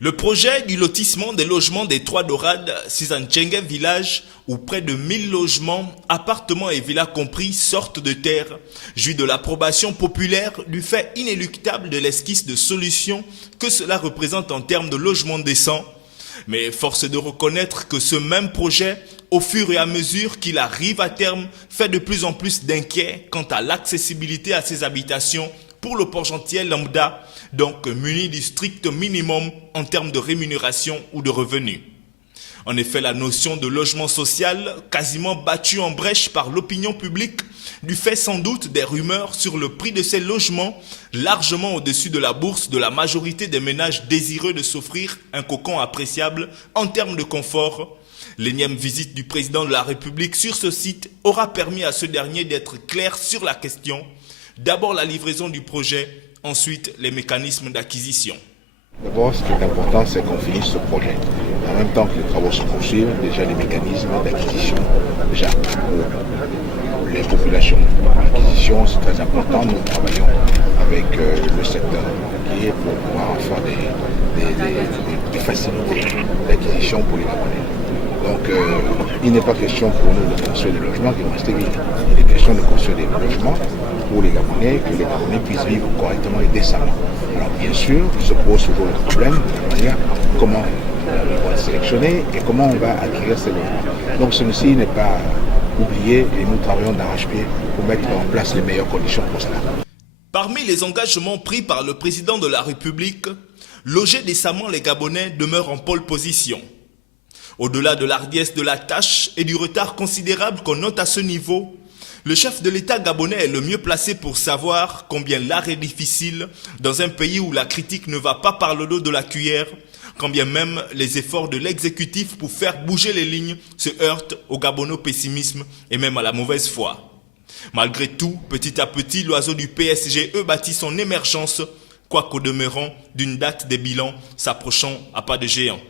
Le projet du lotissement des logements des Trois Dorades, Sisanchengue village, où près de 1000 logements, appartements et villas compris sortent de terre, jouit de l'approbation populaire du fait inéluctable de l'esquisse de solution que cela représente en termes de logements décents. Mais force est de reconnaître que ce même projet, au fur et à mesure qu'il arrive à terme, fait de plus en plus d'inquiets quant à l'accessibilité à ces habitations pour le porgentier lambda, donc muni du strict minimum en termes de rémunération ou de revenus. En effet, la notion de logement social, quasiment battue en brèche par l'opinion publique, du fait sans doute des rumeurs sur le prix de ces logements, largement au-dessus de la bourse de la majorité des ménages désireux de s'offrir un cocon appréciable en termes de confort. L'énième visite du président de la République sur ce site aura permis à ce dernier d'être clair sur la question. D'abord la livraison du projet, ensuite les mécanismes d'acquisition. D'abord, ce qui est important, c'est qu'on finisse ce projet. En même temps que les travaux se poursuivent, déjà les mécanismes d'acquisition, déjà pour les populations. L'acquisition, c'est très important. Nous travaillons avec le secteur immobilier pour pouvoir faire des facilités d'acquisition pour les Gabonais. Donc, il n'est pas question pour nous de construire des logements qui vont rester vides. Il est question de construire des logements pour les Gabonais, que les Gabonais puissent vivre correctement et décemment. Alors, bien sûr, il se pose toujours le problème de manière comment on va sélectionner et comment on va acquérir ces logements. Donc, celui-ci n'est pas oublié et nous travaillons d'arrache-pied pour mettre en place les meilleures conditions pour cela. Parmi les engagements pris par le président de la République, loger décemment les Gabonais demeure en pole position. Au-delà de l'ardiesse de la tâche et du retard considérable qu'on note à ce niveau, le chef de l'État gabonais est le mieux placé pour savoir combien l'art est difficile dans un pays où la critique ne va pas par le dos de la cuillère, quand bien même les efforts de l'exécutif pour faire bouger les lignes se heurtent au gabono-pessimisme et même à la mauvaise foi. Malgré tout, petit à petit, l'oiseau du PSGE bâtit son émergence, quoiqu'au demeurant d'une date des bilans s'approchant à pas de géant.